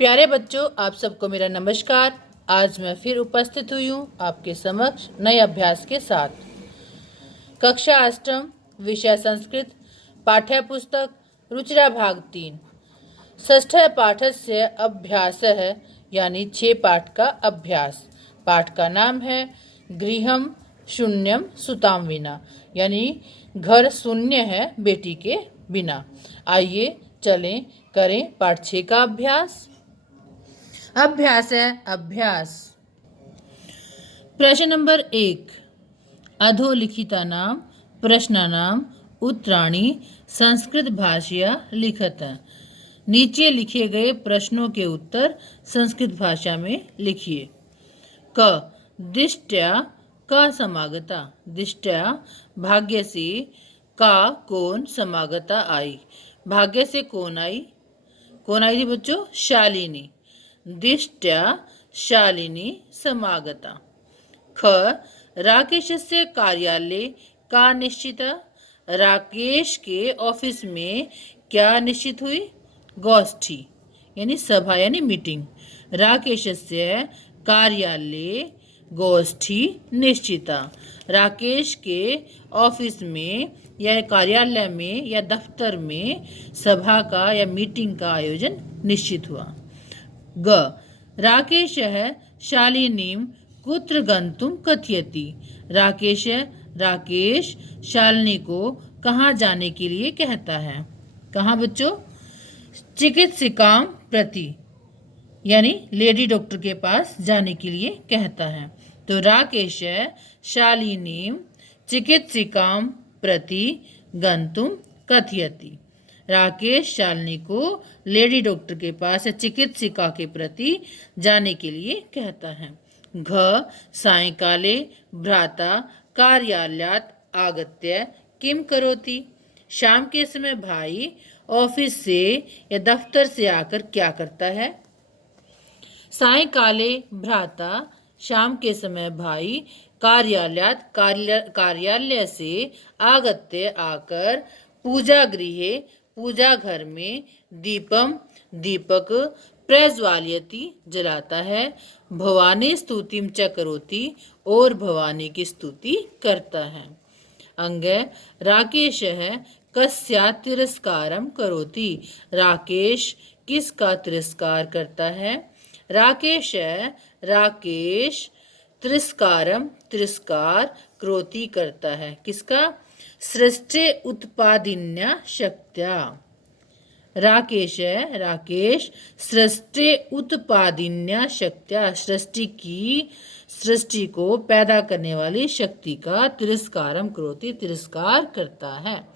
प्यारे बच्चों, आप सबको मेरा नमस्कार। आज मैं फिर उपस्थित हुई हूँ आपके समक्ष नए अभ्यास के साथ। कक्षा अष्टम, विषय संस्कृत, पाठ्य पुस्तक रुचिरा भाग 3, षष्ठ पाठस्य अभ्यासः यानी 6 पाठ का अभ्यास। पाठ का नाम है गृहम शून्यम सुताम विना, यानी घर शून्य है बेटी के बिना। आइए चलें करें पाठ 6 का अभ्यास। अभ्यास है अभ्यास। प्रश्न नंबर 1, अधोलिखितानां प्रश्नानां उत्तराणि संस्कृत भाषया लिखत। नीचे लिखे गए प्रश्नों के उत्तर संस्कृत भाषा में लिखिए। क दिष्ट्या का समागता, दिष्ट्या भाग्य से, का कौन समागता आई, भाग्य से कौन आई थी बच्चों? शालिनी। दिष्ट्या शालिनी समागता। ख राकेशस्य कार्यालय का निश्चित, राकेश के ऑफिस में क्या निश्चित हुई? गोष्ठी यानी सभा यानी मीटिंग। राकेशस्य कार्यालय गोष्ठी निश्चिता। राकेश के ऑफिस में या कार्यालय में या दफ्तर में सभा का या मीटिंग का आयोजन निश्चित हुआ। ग राकेशः शालिनीं कुत्र गन्तुं कथयति। राकेश शालिनी को कहाँ जाने के लिए कहता है? कहाँ बच्चों? चिकित्सिकां प्रति यानी लेडी डॉक्टर के पास जाने के लिए कहता है। तो राकेश शालिनीं चिकित्सिकां प्रति गन्तुं कथयति। राकेश शालिनी को लेडी डॉक्टर के पास या चिकित्सिका के प्रति जाने के लिए कहता है। घ सायंकाले भ्राता कार्यालयात् आगत्य किम करोति। शाम के समय भाई ऑफिस से या दफ्तर से आकर क्या करता है? सायंकाले भ्राता शाम के समय भाई कार्यालयात् कार्यालय से आगत्य आकर पूजा गृहे पूजा घर में दीपक प्रज्वालयति जलाता है। भवानी स्तुतिं च करोति और भवानी की स्तुति करता है। अंग राकेशः कस्या तिरस्कारं करोति। राकेश किसका तिरस्कार करता है? राकेश तिरस्कार करोति करता है। किसका? सृष्टि उत्पादिन्या शक्त्या। राकेश सृष्टि उत्पादिन्या शक्त्या सृष्टि को पैदा करने वाली शक्ति का तिरस्कारम करोति तिरस्कार करता है।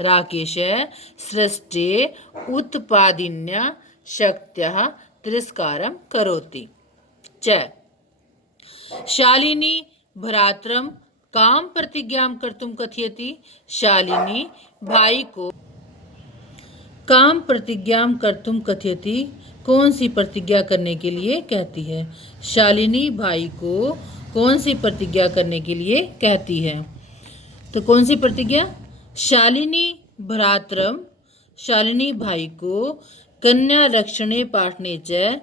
राकेश सृष्टि उत्पादिन्या शक्त्या तिरस्कारम करोति। च शालिनी भ्रातरम काम प्रतिज्ञां कर्तुं कथयति। शालिनी भाई को काम प्रतिज्ञां कर्तुं कथयति कौन सी प्रतिज्ञा करने के लिए कहती है? शालिनी भाई को कौन सी प्रतिज्ञा करने के लिए कहती है? तो कौन सी प्रतिज्ञा? शालिनी भ्रातरम शालिनी भाई को कन्या रक्षणे पाठने च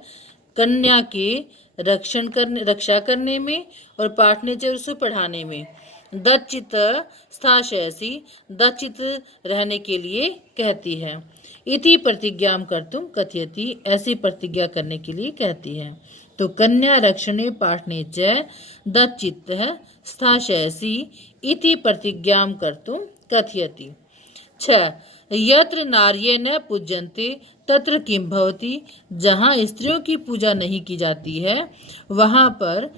कन्या के रक्षा करने में और पाठने च उसे पढ़ाने में दच्चित स्थाशयसि दच्चित रहने के लिए कहती है। इति प्रतिज्ञां कर्तुं कथयति ऐसी प्रतिज्ञा करने के लिए कहती है। तो कन्या रक्षणे पाठने च दच्चित स्थाशयसि इति प्रतिज्ञां कर्तुं कथयति। 6 यत्र नार्ये न पूज्यन्ते तत्र किं भवति। जहाँ स्त्रियों की पूजा नहीं की जाती है वहाँ पर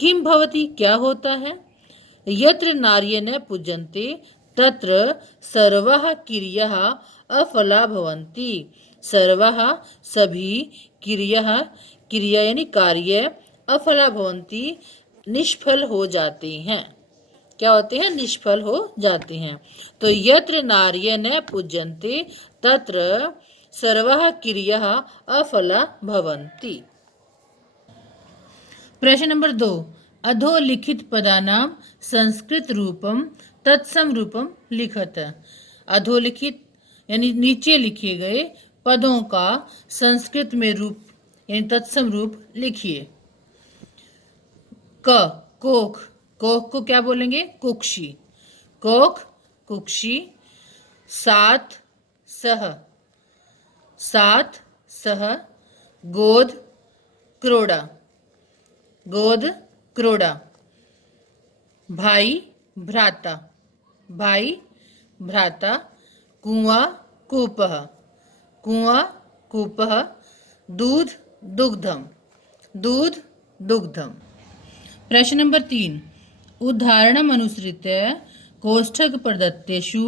किं भवति क्या होता है? यत्र नार्ये न पूज्यन्ते तत्र सर्वाः क्रियाः अफला भवन्ति। सर्वाः सभी क्रिया यानी कार्य अफला भवन्ति निष्फल हो जाते हैं। क्या होते हैं? निष्फल हो जाते हैं। तो यत्र नार्य न पूज्यन्ते तत्र सर्वाः क्रियाः अफला भवन्ति। प्रश्न नंबर 2, अधोलिखित पदानां संस्कृत रूपम तत्सम रूपम लिखत। अधोलिखित यानी नीचे लिखे गए पदों का संस्कृत में रूप यानी तत्सम रूप लिखिए। क, कोख, कोख को क्या बोलेंगे? कुक्षी। कोख, कुक्षी। साथ, सह, साथ, सह। गोद, क्रोड़ा, गोद, क्रोड़ा। भाई, भ्राता, भाई, भ्राता। कुआं, कूपः, कुआं, कूपः। दूध, दुग्धम, दूध, दुग्धम। प्रश्न नंबर 3, उदाहरणम् अनुसृत्य कोष्ठक प्रदत्तेषु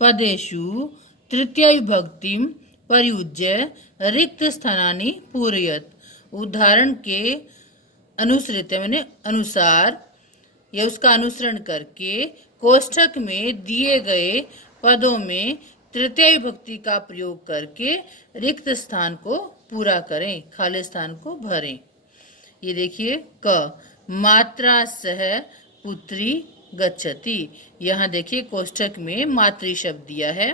पदेषु तृतीया विभक्तिं प्रयुज्य रिक्त स्थानानि पूरयत। उदाहरण के अनुसृत मैंने अनुसार या उसका अनुसरण करके कोष्ठक में दिए गए पदों में तृतीय विभक्ति का प्रयोग करके रिक्त स्थान को पूरा करें, खाली स्थान को भरें। ये देखिए, क, मात्रा सह पुत्री गच्छति। यहाँ देखिए कोष्ठक में मातृ शब्द दिया है।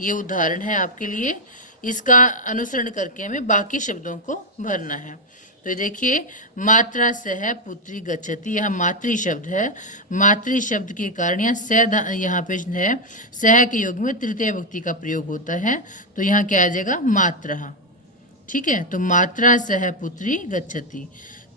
ये उदाहरण है आपके लिए। इसका अनुसरण करके हमें बाकी शब्दों को भरना है। तो देखिए, मात्रा सह पुत्री गच्छति, यहाँ मातृ शब्द है। मातृ शब्द के कारण यहाँ सह यहाँ पे है, सह के योग में तृतीय विभक्ति का प्रयोग होता है। तो यहाँ क्या आ जाएगा? मात्रा। ठीक है, तो मात्रा सह पुत्री गच्छति।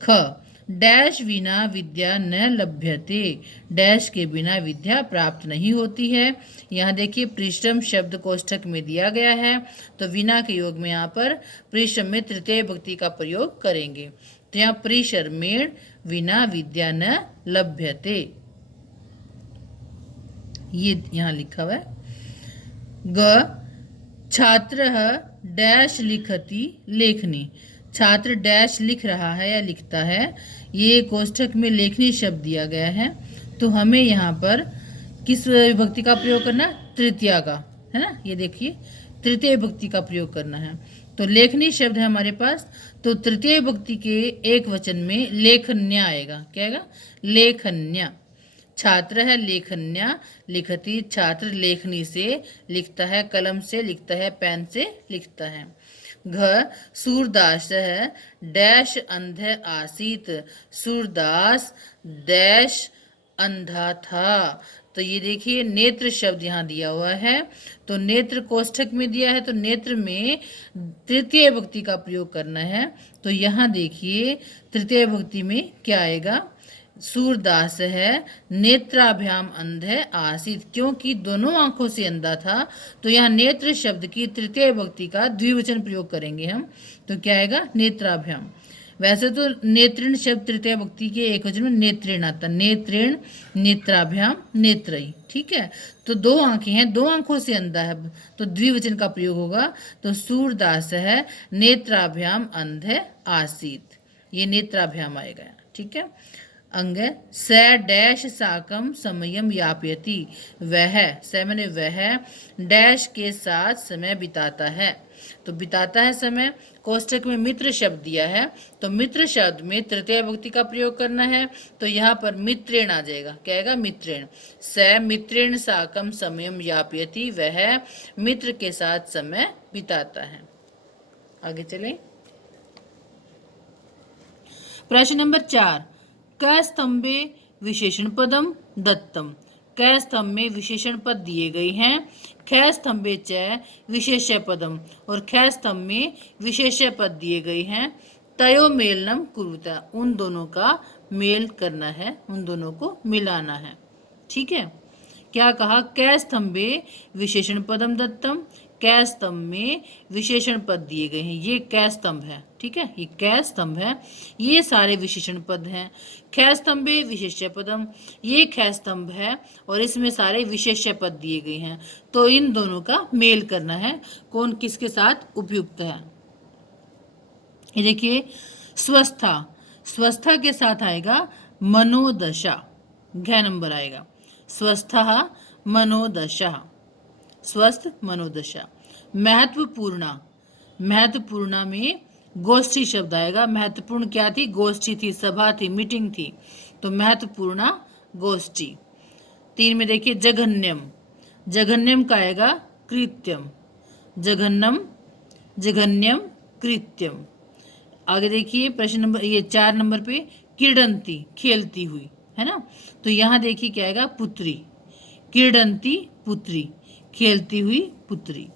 ख, डैश विना विद्या न लभ्यते, डैश के बिना विद्या प्राप्त नहीं होती है। यहाँ देखिए पृष्ठम शब्द कोष्ठक में दिया गया है, तो विना के योग में यहाँ पर पृष्ठम में तृतीय विभक्ति का प्रयोग करेंगे। तो यहाँ परिसरमेण विना विद्या न लभ्यते, ये यहाँ लिखा हुआ है। ग, छात्रः डैश लिखति लेखनी, छात्र डैश लिख रहा है या लिखता है। ये कोष्ठक में लेखनी शब्द दिया गया है, तो हमें यहाँ पर किस विभक्ति का प्रयोग करना? तृतीया का, है ना। ये देखिए तृतीय विभक्ति का प्रयोग करना है। तो लेखनी शब्द है हमारे पास, तो तृतीय विभक्ति के एक वचन में लेखन्या आएगा। क्या आएगा? लेखन्या। छात्र है लेखन्या लिखती, छात्र लेखनी से लिखता है, कलम से लिखता है, पेन से लिखता है। घ, सूरदास है डैश अंध आसीत, सूरदास डैश अंधा था। तो ये देखिए नेत्र शब्द यहाँ दिया हुआ है, तो नेत्र कोष्ठक में दिया है, तो नेत्र में तृतीय विभक्ति का प्रयोग करना है। तो यहाँ देखिए तृतीय विभक्ति में क्या आएगा? सूरदास है नेत्राभ्याम अंध आसीत, क्योंकि दोनों आंखों से अंधा था। तो यहाँ नेत्र शब्द की तृतीय विभक्ति का द्विवचन प्रयोग करेंगे हम, तो क्या आएगा? नेत्राभ्याम। वैसे तो नेत्रिण शब्द तृतीय विभक्ति के एक वचन में नेत्रिण आता, नेत्रिण, नेत्राभ्याम, नेत्रयी। ठीक है, तो दो आंखें हैं, दो आंखों से अंधा है, तो द्विवचन का प्रयोग होगा। तो सूरदास है नेत्राभ्याम अंध आसीत, ये नेत्राभ्याम आएगा। ठीक है। अंग, स डैश साकम समयम यापयति, वह, स माने वह डैश के साथ समय बिताता है। तो बिताता है समय, कोष्ठक में मित्र शब्द दिया है, तो मित्र शब्द में तृतीय विभक्ति का प्रयोग करना है। तो यहाँ पर मित्रेण आ जाएगा। क्या आएगा? मित्रेण। स मित्रेण साकम समयम यापयति, वह मित्र के साथ समय बिताता है। आगे चलें। प्रश्न नंबर 4, क स्तंभे विशेषण पदम दत्तम, क स्तंभ में विशेषण पद दिए गए हैं। ख स्तंभे च विशेष्य पदम, और ख स्तंभ में विशेष्य पद दिए गए हैं। तयो मेलनम कुरुता, उन दोनों का मेल करना है, उन दोनों को मिलाना है। ठीक है, क्या कहा? क स्तंभे विशेषण पदम दत्तम, क स्तंभ में विशेषण पद दिए गए हैं। ये क स्तंभ है। ठीक है, ये क स्तंभ है, ये सारे विशेषण पद हैं। ख स्तंभे विशेष्य पदम, ये ख स्तंभ है और इसमें सारे विशेष्य पद दिए गए हैं। तो इन दोनों का मेल करना है, कौन किसके साथ उपयुक्त है। ये देखिए, स्वस्था, स्वस्था के साथ आएगा मनोदशा, घ नंबर आएगा। स्वस्था मनोदशा, स्वस्थ मनोदशा। महत्वपूर्णा, महत्वपूर्णा में गोष्ठी शब्द आएगा। महत्वपूर्ण क्या थी? गोष्ठी थी, सभा थी, मीटिंग थी, तो महत्वपूर्णा गोष्ठी। 3 में देखिए जघन्यम, जघन्यम का आएगा कृत्यम, जघन्यम, जघन्यम कृत्यम। आगे देखिए प्रश्न नंबर ये 4 नंबर पे क्रीडंती खेलती हुई, है ना। तो यहाँ देखिए क्या आएगा, पुत्री, क्रीडंती पुत्री, खेलती हुई पुत्री।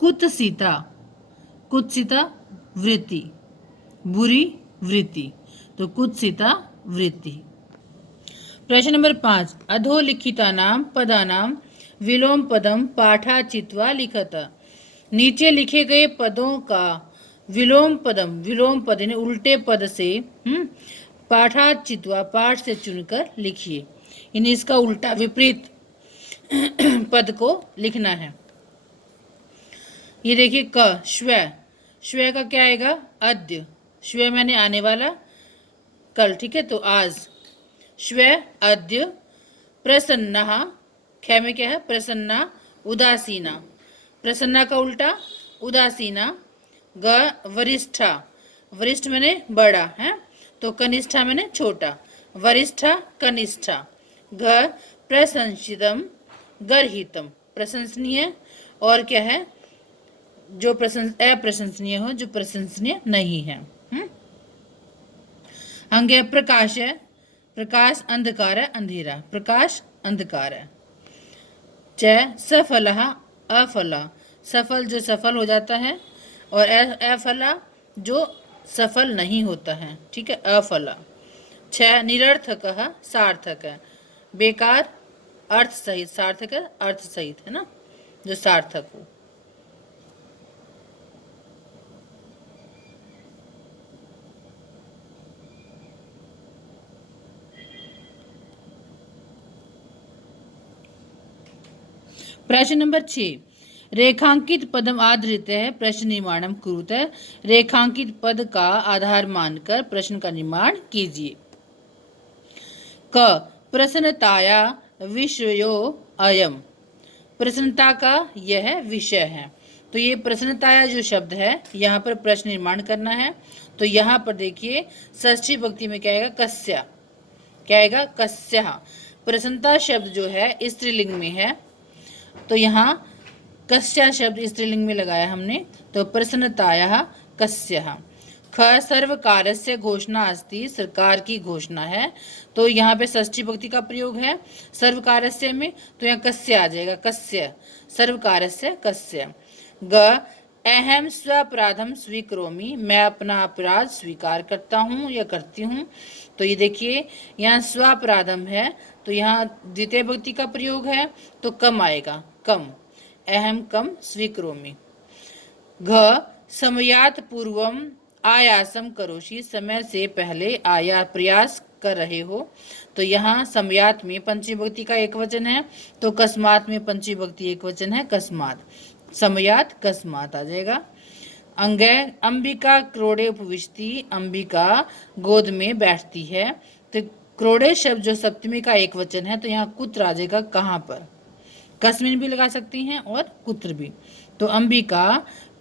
कुत्सिता, कुत्सिता वृत्ति, बुरी वृत्ति, तो कुत्सिता वृत्ति। प्रश्न नंबर 5, अधोलिखितानां पदानां विलोम पदम पाठा चित्वा लिखत। नीचे लिखे गए पदों का विलोम पदम, विलोम पद यानी उल्टे पद से पाठा चित्वा पाठ से चुनकर लिखिए, यानी इसका उल्टा विपरीत पद को लिखना है। ये देखिए क श्व, श्व का क्या आएगा, अद्य, श्व मैंने आने वाला, कल, ठीक है, तो आज। श्व अद्य प्रसन्ना, ख में क्या है, प्रसन्ना उदासीना, प्रसन्ना का उल्टा उदासीना। ग वरिष्ठा, वरिष्ठ मैंने बड़ा है, तो कनिष्ठा मैंने छोटा, वरिष्ठा कनिष्ठा। घ प्रशंसितम गर्हितम, प्रशंसनीय, और क्या है, जो अप्रशंसनीय हो, जो प्रशंसनीय नहीं है। अंग प्रकाश है, प्रकाश अंधकार है, अंधेरा, प्रकाश अंधकार है। च सफला अफला, सफल जो सफल हो जाता है, और अफला जो सफल नहीं होता है, ठीक है, अफला। छ निरर्थक सार्थक है, बेकार अर्थ सहित, सार्थक है अर्थ सहित, है ना, जो सार्थक हो। प्रश्न नंबर 6, रेखांकित पदम आधृत है प्रश्न निर्माणम कुरुत। रेखांकित पद का आधार मानकर प्रश्न का निर्माण कीजिए। क प्रसन्नताया विषयो अयम, प्रसन्नता का यह विषय है। तो ये प्रसन्नताया जो शब्द है यहाँ पर प्रश्न निर्माण करना है। तो यहाँ पर देखिए षष्ठी विभक्ति में क्या आएगा, कस्या, क्या आएगा, कस्या। प्रसन्नता शब्द जो है स्त्रीलिंग में है, तो यहाँ कस्या शब्द स्त्रीलिंग में लगाया हमने, तो प्रसन्नताया कस्या। ख सर्वकारस्य घोषणा अस्ति, सरकार की घोषणा है, तो यहाँ पे षष्ठी विभक्ति का प्रयोग है सर्वकारस्य में, तो यहाँ कस्य आ जाएगा, कस्य, सर्वकारस्य कस्य। ग अहम स्वपराधम स्वीकरोमि, मैं अपना अपराध स्वीकार करता हूँ या करती हूँ। तो ये देखिए यहाँ स्वपराधम है, तो यहाँ द्वितीय विभक्ति का प्रयोग है, तो कम आएगा, कम, अहम कम स्वीकरोमि। घ समयात पूर्वम आयासम करोषि, समय से पहले आया प्रयास कर रहे हो, तो यहाँ समयात में पंचमी विभक्ति का एक वचन है, तो कस्मात में पंचमी विभक्ति एक वचन है, कस्मात, समयात कस्मात आ जाएगा। अंग अंबिका क्रोड़े उपविष्टि, अंबिका गोद में बैठती है, तो क्रोड़े शब्द जो सप्तमी का एक वचन है, तो यहाँ कुत्र आ जाएगा, कहाँ पर, कस्मिन भी लगा सकती हैं और कुत्र भी। तो अंबिका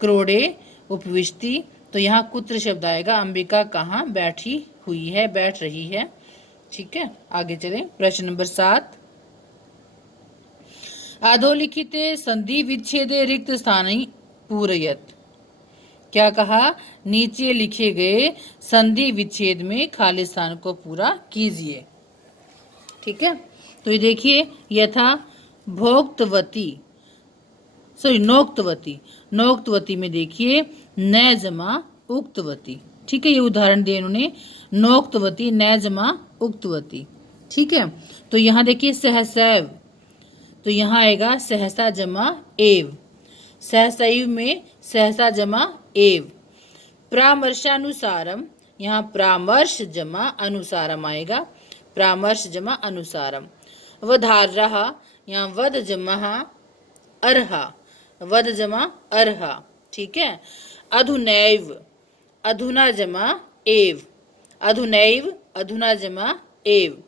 क्रोड़े उपविष्टि, तो यहाँ कुत्र शब्द आएगा, अंबिका कहाँ बैठी हुई है, बैठ रही है, ठीक है। आगे चलें, प्रश्न नंबर 7, अधोलिखिते संधि विच्छेदे रिक्त स्थानी पूरयत। क्या कहा, नीचे लिखे गए संधि विच्छेद में खाली स्थान को पूरा कीजिए, ठीक है। तो ये देखिए यथा भोक्तवती, सॉरी नोक्तवती, नोक्तवती में देखिए न जमा उक्तवती, ठीक है, ये उदाहरण दिए इन्होंने, नोक्तवती न जमा उक्तवती, ठीक है। तो यहाँ देखिए सहसैव, तो यहाँ आएगा सहसा जमा एव, सहसैव में सहसा जमा एव। परामर्शानुसारम, यहाँ परामर्श जमा अनुसारम आएगा, परामर्श जमा अनुसारम। वधार्हा, यहाँ वध जमा अर्हा, वध जमा अर्हा, ठीक है। अधुनैव, अधुना जमा एव, अधुनैव अधुना जमा एव।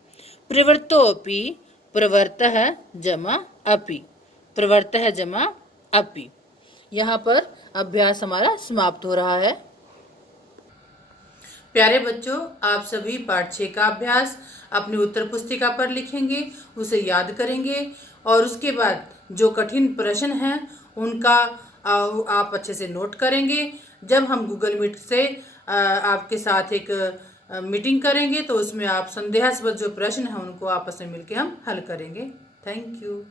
प्रवृत्तोपि, प्रवृत्तः जमा अपि, प्रवृत्तः जमा अपि। यहाँ पर अभ्यास हमारा समाप्त हो रहा है। प्यारे बच्चों, आप सभी पाठ 6 का अभ्यास अपनी उत्तर पुस्तिका पर लिखेंगे, उसे याद करेंगे, और उसके बाद जो कठिन प्रश्न हैं उनका आप अच्छे से नोट करेंगे। जब हम गूगल मीट से आपके साथ एक मीटिंग करेंगे, तो उसमें आप संदेहास्पद जो प्रश्न हैं उनको आपस में मिलकर हम हल करेंगे। Thank you.